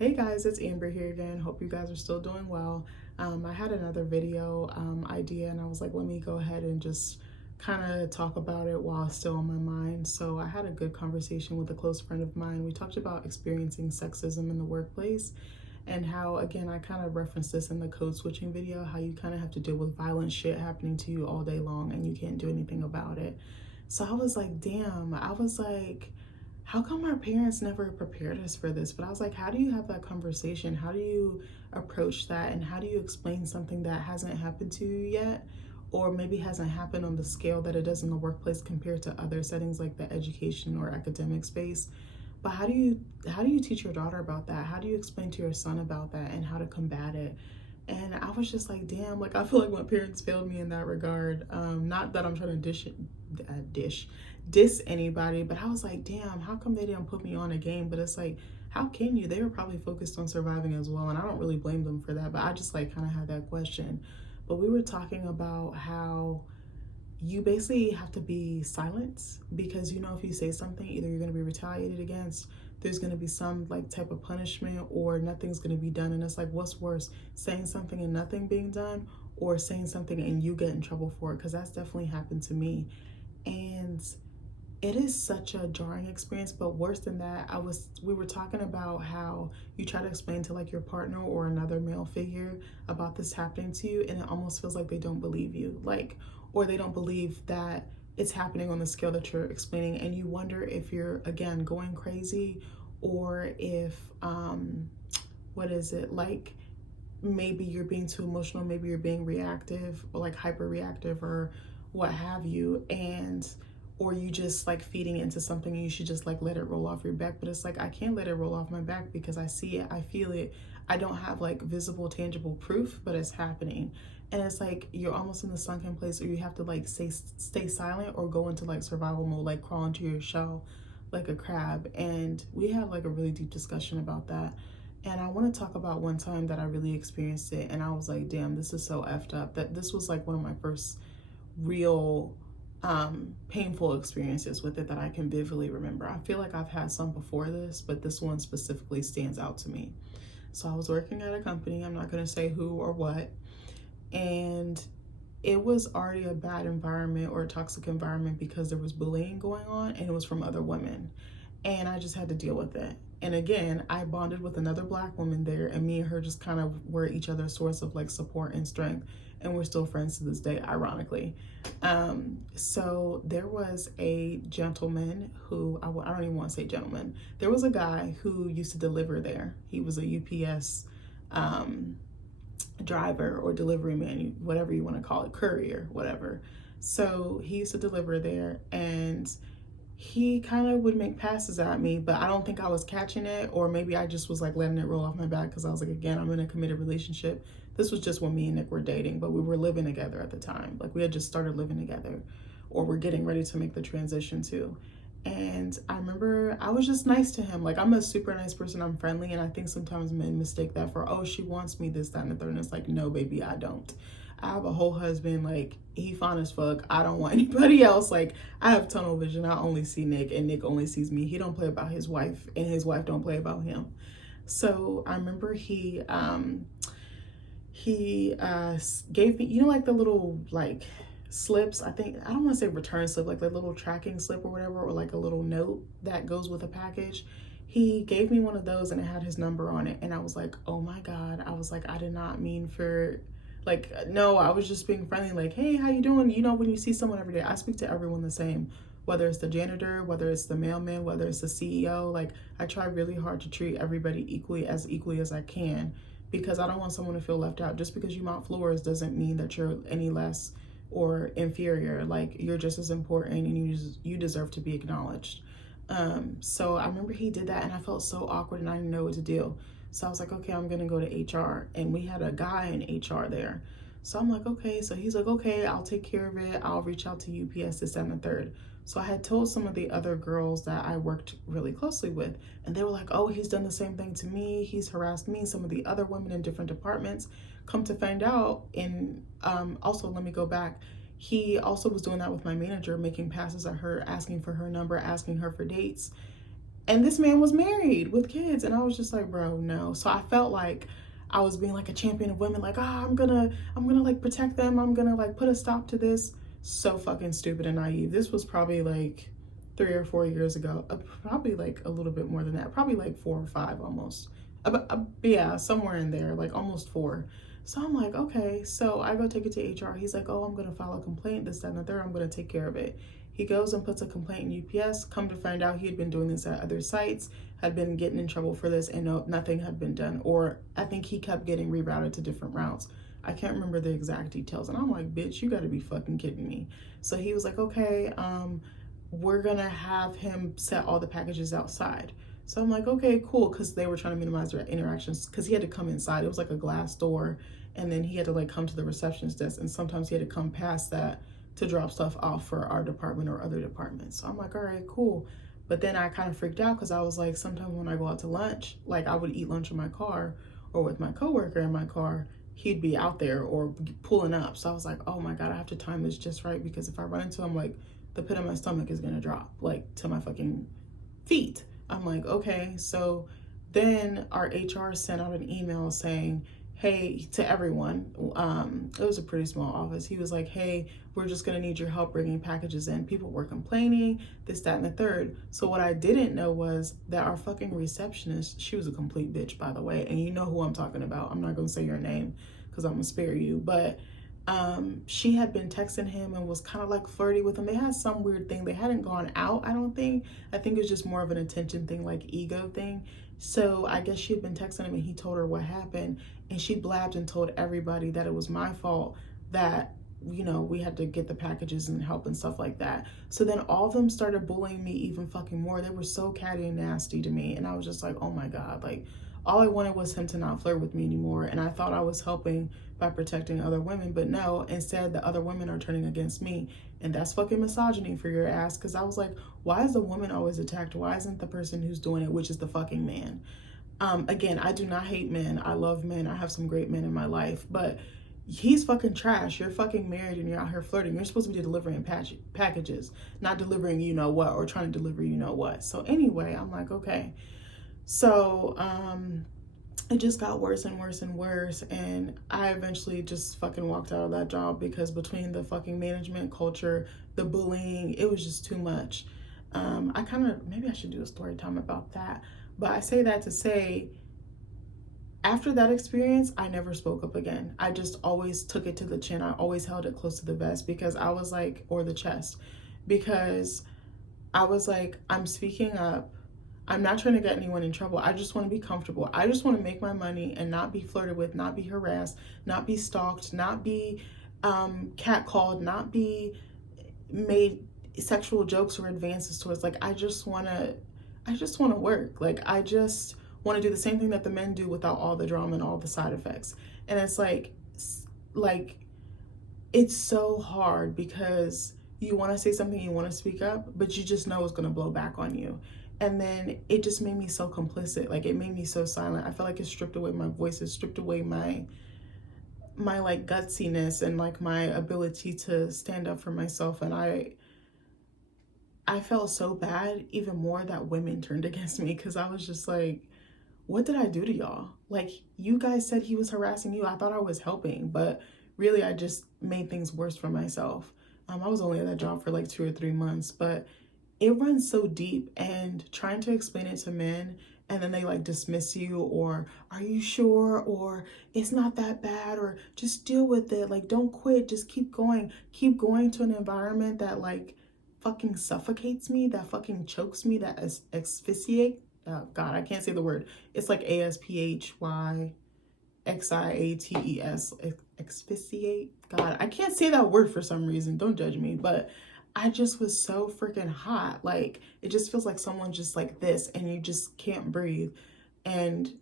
Hey guys, it's Amber here again. Hope you guys are still doing well. I had another video idea and I was like, let me go ahead and just kind of talk about it while it's still on my mind. So I had a good conversation with a close friend of mine. We talked about experiencing sexism in the workplace and how, again, I kind of referenced this in the code switching video, how you kind of have to deal with violent shit happening to you all day long and you can't do anything about it. So I was like, damn, I was like, how come our parents never prepared us for this? But I was like, how do you have that conversation? How do you approach that? And how do you explain something that hasn't happened to you yet? Or maybe hasn't happened on the scale that it does in the workplace compared to other settings like the education or academic space. But how do you teach your daughter about that? How do you explain to your son about that and how to combat it? And I was just like, damn, like I feel like my parents failed me in that regard. Not that I'm trying to diss anybody, but I was like, damn, how come they didn't put me on a game? But it's like, how can you? They were probably focused on surviving as well, and I don't really blame them for that. But I just like kind of had that question. But we were talking about how you basically have to be silent because if you say something, either you're going to be retaliated against, there's going to be some like type of punishment, or nothing's going to be done. And it's like, what's worse, saying something and nothing being done, or saying something and you get in trouble for it? Because that's definitely happened to me. And it is such a jarring experience. But worse than that, we were talking about how you try to explain to like your partner or another male figure about this happening to you, and it almost feels like they don't believe you, like, or they don't believe that it's happening on the scale that you're explaining. And you wonder if you're, again, going crazy, or if what is it, like, maybe you're being too emotional, maybe you're being reactive or like hyper reactive or what have you. And or you just like feeding into something and you should just like let it roll off your back. But it's like, I can't let it roll off my back because I see it, I feel it. I don't have like visible, tangible proof, but it's happening. And it's like you're almost in the sunken place, or you have to like stay silent or go into like survival mode, like crawl into your shell like a crab. And we had like a really deep discussion about that. And I want to talk about one time that I really experienced it and I was like, damn, this is so effed up. That this was like one of my first real painful experiences with it that I can vividly remember. I feel like I've had some before this, but this one specifically stands out to me. So I was working at a company, I'm not going to say who or what, and it was already a bad environment or a toxic environment because there was bullying going on and it was from other women. And I just had to deal with it. And again, I bonded with another Black woman there, and me and her just kind of were each other's source of like support and strength. And we're still friends to this day, ironically. So there was a gentleman who, I don't even want to say gentleman. There was a guy who used to deliver there. He was a UPS driver or delivery man, whatever you want to call it, courier, whatever. So he used to deliver there, and he kind of would make passes at me, but I don't think I was catching it, or maybe I just was like letting it roll off my back because I was like, again, I'm in a committed relationship. This was just when me and Nick were dating, but we were living together at the time. Like we had just started living together, or we're getting ready to make the transition too. And I remember I was just nice to him. Like, I'm a super nice person, I'm friendly, and I think sometimes men mistake that for, oh, she wants me, this, that, and the third. And it's like, no, baby, I don't. I have a whole husband, like, he fine as fuck. I don't want anybody else. Like, I have tunnel vision. I only see Nick, and Nick only sees me. He don't play about his wife, and his wife don't play about him. So I remember he gave me, like the little like slips, I don't want to say return slip, like the little tracking slip or whatever, or like a little note that goes with a package. He gave me one of those and it had his number on it, and I was like, oh my God. I was like, I did not mean for, like, no, I was just being friendly, like, hey, how you doing? When you see someone every day, I speak to everyone the same, whether it's the janitor, whether it's the mailman, whether it's the CEO. Like, I try really hard to treat everybody equally as I can, because I don't want someone to feel left out. Just because you mount floors doesn't mean that you're any less or inferior. Like, you're just as important, and you deserve to be acknowledged. So I remember he did that, and I felt so awkward and I didn't know what to do. So I was like, okay, I'm gonna go to HR. And we had a guy in HR there. So I'm like, okay. So he's like, okay, I'll take care of it. I'll reach out to UPS, this, and the third. So I had told some of the other girls that I worked really closely with, and they were like, oh, he's done the same thing to me. He's harassed me, some of the other women in different departments. Come to find out, and also, let me go back. He also was doing that with my manager, making passes at her, asking for her number, asking her for dates. And this man was married with kids. And I was just like, bro, no. So I felt like I was being like a champion of women, like, I'm gonna like protect them. I'm gonna like put a stop to this. So fucking stupid and naive. This was probably like 3 or 4 years ago. Probably like a little bit more than that. Probably like 4 or 5 almost. Yeah, somewhere in there, like almost 4. So I'm like, okay. So I go take it to HR. He's like, oh, I'm gonna file a complaint, this, that, and the third. I'm gonna take care of it. He goes and puts a complaint in UPS. Come to find out, he had been doing this at other sites, had been getting in trouble for this, and no, nothing had been done. Or I think he kept getting rerouted to different routes. I can't remember the exact details. And I'm like, bitch, you gotta be fucking kidding me. So he was like, okay, we're gonna have him set all the packages outside. So I'm like, okay, cool, because they were trying to minimize their interactions, because he had to come inside. It was like a glass door, and then he had to like come to the receptionist desk, and sometimes he had to come past that to drop stuff off for our department or other departments. So I'm like, all right, cool. But then I kind of freaked out because I was like, sometimes when I go out to lunch, like I would eat lunch in my car or with my coworker in my car, he'd be out there or pulling up. So I was like, oh my God, I have to time this just right, because if I run into him, like the pit of my stomach is gonna drop like to my fucking feet. I'm like, okay. So then our HR sent out an email saying, hey, to everyone, it was a pretty small office. He was like, hey, we're just gonna need your help bringing packages in. People were complaining, this, that, and the third. So what I didn't know was that our fucking receptionist, she was a complete bitch, by the way, and you know who I'm talking about. I'm not gonna say your name because I'm gonna spare you, but she had been texting him and was kind of like flirty with him. They had some weird thing. They hadn't gone out, I don't think. I think it was just more of an attention thing, like ego thing. So I guess she had been texting him and he told her what happened, and she blabbed and told everybody that it was my fault that, you know, we had to get the packages and help and stuff like that. So then all of them started bullying me even fucking more. They were so catty and nasty to me, and I was just like, oh my God, like all I wanted was him to not flirt with me anymore. And I thought I was helping by protecting other women, but no, instead the other women are turning against me. And that's fucking misogyny for your ass. Because I was like, why is the woman always attacked? Why isn't the person who's doing it, which is the fucking man? Again, I do not hate men. I love men. I have some great men in my life, but he's fucking trash. You're fucking married and you're out here flirting. You're supposed to be delivering packages, not delivering you know what, or trying to deliver you know what. So anyway, I'm like, okay. So it just got worse and worse and worse, and I eventually just fucking walked out of that job, because between the fucking management culture, the bullying, it was just too much. I kind of, maybe I should do a story time about that, but I say that to say, after that experience, I never spoke up again. I just always took it to the chin. I always held it close to the vest, because I was like, or the chest, because I was like, I'm speaking up. I'm not trying to get anyone in trouble. I just want to be comfortable. I just want to make my money and not be flirted with, not be harassed, not be stalked, not be catcalled, not be made sexual jokes or advances towards. Like, I just want to work. Like, I just want to do the same thing that the men do without all the drama and all the side effects. And it's like it's so hard, because you want to say something, you want to speak up, but you just know it's going to blow back on you. And then it just made me so complicit. Like, it made me so silent. I feel like it stripped away my voice. It stripped away my like gutsiness and like my ability to stand up for myself. And I felt so bad, even more, that women turned against me, because I was just like, what did I do to y'all? Like, you guys said he was harassing you. I thought I was helping, but really I just made things worse for myself. I was only at that job for like 2 or 3 months, but it runs so deep, and trying to explain it to men, and then they like dismiss you, or are you sure, or it's not that bad, or just deal with it, like don't quit, just keep going to an environment that like fucking suffocates me, that fucking chokes me, that asphyxiate. Oh God, I can't say the word. It's like ASPHYXIATES, asphyxiate. God, I can't say that word for some reason. Don't judge me, but I just was so freaking hot. Like, it just feels like someone just like this, and you just can't breathe. And,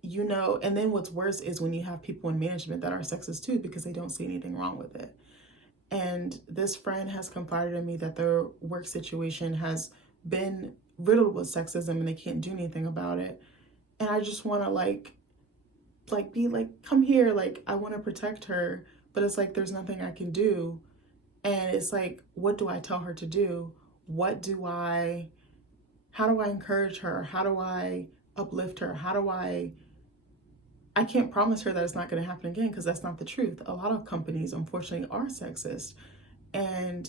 you know, and then what's worse is when you have people in management that are sexist too, because they don't see anything wrong with it. And this friend has confided in me that their work situation has been riddled with sexism, and they can't do anything about it. And I just want to like be like, come here, like I want to protect her, but it's like there's nothing I can do. And it's like, what do I tell her to do? What do I How do I encourage her? How do I uplift her? I can't promise her that it's not going to happen again because that's not the truth. A lot of companies, unfortunately, are sexist. And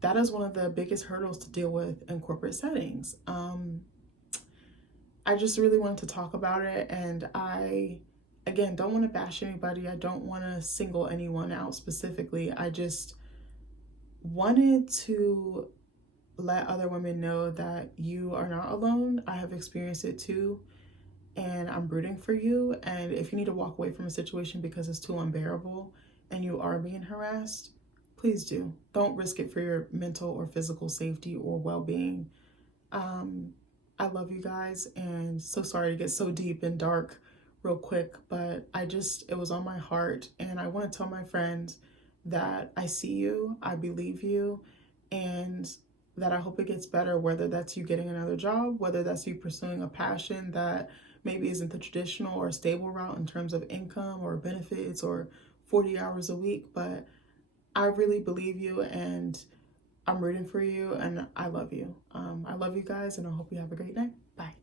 that is one of the biggest hurdles to deal with in corporate settings. I just really wanted to talk about it. And I, again, don't want to bash anybody. I don't want to single anyone out specifically. I just wanted to let other women know that you are not alone. I have experienced it too, and I'm rooting for you. And if you need to walk away from a situation because it's too unbearable and you are being harassed, please do. Don't risk it for your mental or physical safety or well-being. I love you guys, and so sorry to get so deep and dark real quick, but it was on my heart, and I want to tell my friends that I see you, I believe you, and that I hope it gets better, whether that's you getting another job, whether that's you pursuing a passion that maybe isn't the traditional or stable route in terms of income or benefits or 40 hours a week, but I really believe you, and I'm rooting for you, and I love you. I love you guys, and I hope you have a great night. Bye.